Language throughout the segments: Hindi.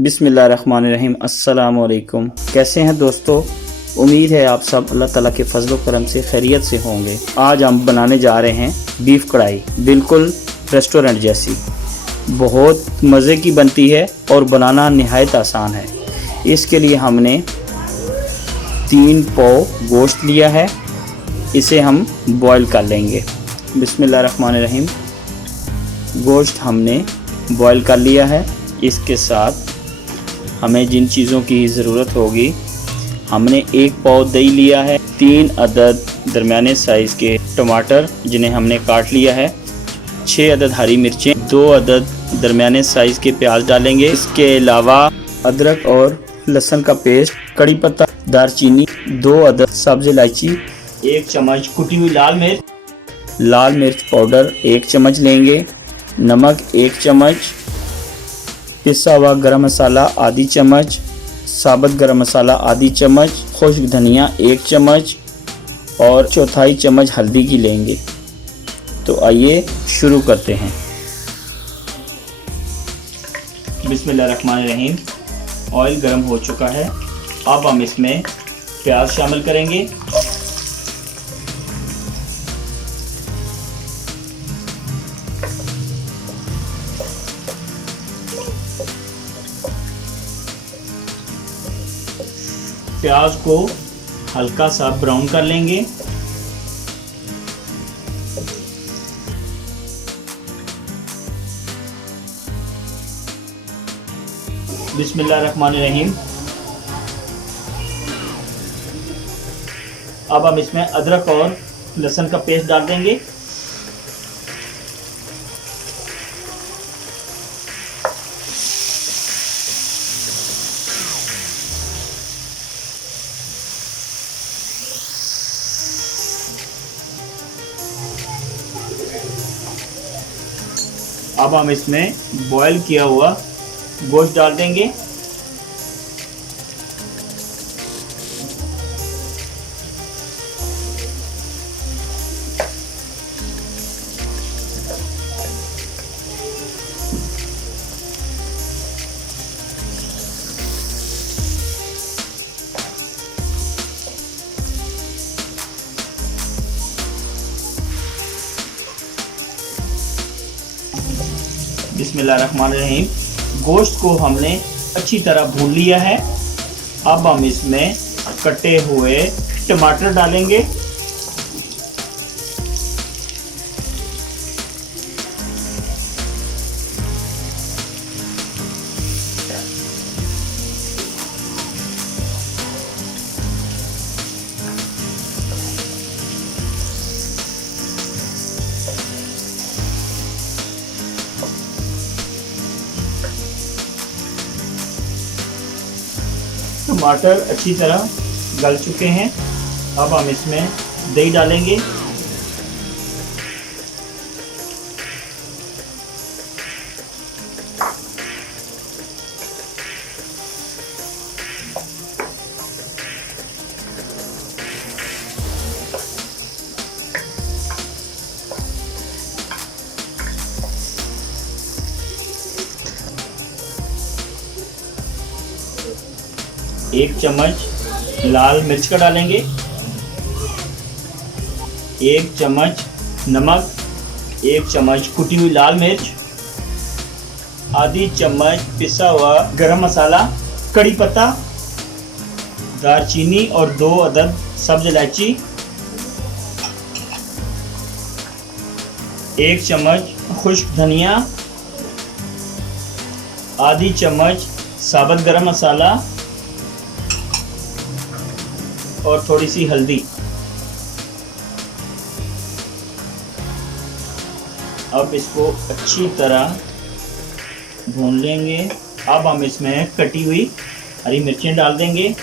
बिस्मिल्लाहिर्रहमानिर्रहीम। अस्सलामु अलैकुम। कैसे हैं दोस्तों? उम्मीद है आप सब अल्लाह ताला के फजल करम से खैरियत से होंगे। आज हम बनाने जा रहे हैं बीफ कढ़ाई, बिल्कुल रेस्टोरेंट जैसी। बहुत मज़े की बनती है और बनाना निहायत आसान है। इसके लिए हमने 3 पाव गोश्त लिया है, इसे हम बॉईल कर लेंगे। बिस्मिल्लाहिर्रहमानिर्रहीम। गोश्त हमने बॉईल कर लिया है। इसके साथ हमें जिन चीज़ों की ज़रूरत होगी, हमने 1 पाव दही लिया है, 3 अदद दरमियाने साइज़ के टमाटर जिन्हें हमने काट लिया है, 6 अदद हरी मिर्चें, 2 अदद दरमियाने साइज़ के प्याज डालेंगे। इसके अलावा अदरक और लहसुन का पेस्ट, कड़ी पत्ता, दारचीनी, 2 अदद सब्ज़ इलायची, 1 चम्मच कुटी हुई लाल मिर्च पाउडर 1 चम्मच लेंगे, नमक 1 चम्मच, पिसा हुआ गरम मसाला आधी चम्मच, साबुत गरम मसाला आधी चम्मच, खुश्क धनिया 1 चम्मच और 1/4 चम्मच हल्दी की लेंगे। तो आइए शुरू करते हैं। बिस्मिल्लाहिर्रहमानिर्रहीम। ऑयल गर्म हो चुका है। अब हम इसमें प्याज शामिल करेंगे। प्याज को हल्का सा ब्राउन कर लेंगे। बिस्मिल्लाहिर्रहमानिर्रहीम। अब हम इसमें अदरक और लहसुन का पेस्ट डाल देंगे। अब हम इसमें बॉईल किया हुआ गोश्त डाल देंगे। बिस्मिल्लाहिर्रहमानिर्रहीम। गोश्त को हमने अच्छी तरह भून लिया है। अब हम इसमें कटे हुए टमाटर डालेंगे। टमाटर अच्छी तरह गल चुके हैं। अब हम इसमें दही डालेंगे। एक चम्मच लाल मिर्च का डालेंगे, 1 चम्मच नमक, 1 चम्मच कुटी हुई लाल मिर्च, आधी चम्मच पिसा हुआ गरम मसाला, कड़ी पत्ता, दारचीनी और 2 अदद सब्ज़ इलायची, 1 चम्मच खुश्क धनिया, आधी चम्मच साबुत गरम मसाला और थोड़ी सी हल्दी। अब इसको अच्छी तरह भून लेंगे। अब हम इसमें कटी हुई हरी मिर्चें डाल देंगे।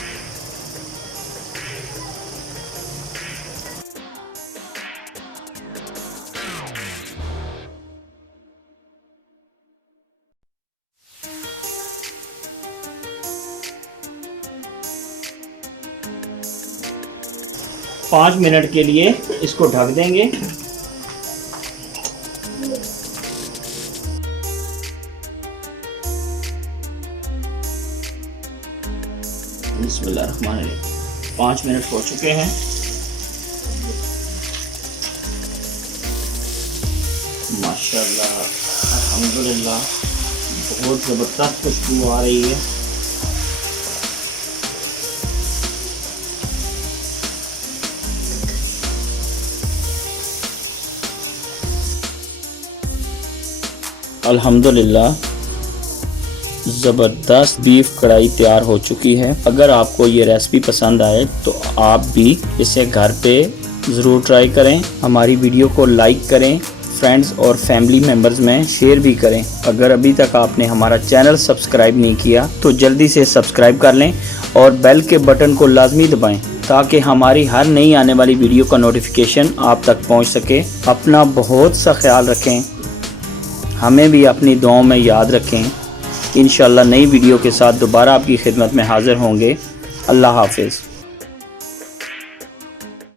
पाँच मिनट के लिए इसको ढक देंगे। बिस्मिल्लाहिर्रहमानिर्रहीम। 5 मिनट हो चुके हैं। माशाल्लाह अल्हम्दुलिल्लाह बहुत ज़बरदस्त खुशबू आ रही है। अल्हम्दुलिल्लाह ज़बरदस्त बीफ कढ़ाई तैयार हो चुकी है। अगर आपको ये रेसिपी पसंद आए तो आप भी इसे घर पे ज़रूर ट्राई करें। हमारी वीडियो को लाइक करें, फ्रेंड्स और फैमिली मेम्बर्स में शेयर भी करें। अगर अभी तक आपने हमारा चैनल सब्सक्राइब नहीं किया तो जल्दी से सब्सक्राइब कर लें और बेल के बटन को लाजमी दबाएं ताकि हमारी हर नई आने वाली वीडियो का नोटिफिकेशन आप तक पहुंच सके। अपना बहुत सा ख्याल रखें, हमें भी अपनी दुआओं में याद रखें। इंशाल्लाह नई वीडियो के साथ दोबारा आपकी खिदमत में हाज़िर होंगे। अल्लाह हाफ़िज़।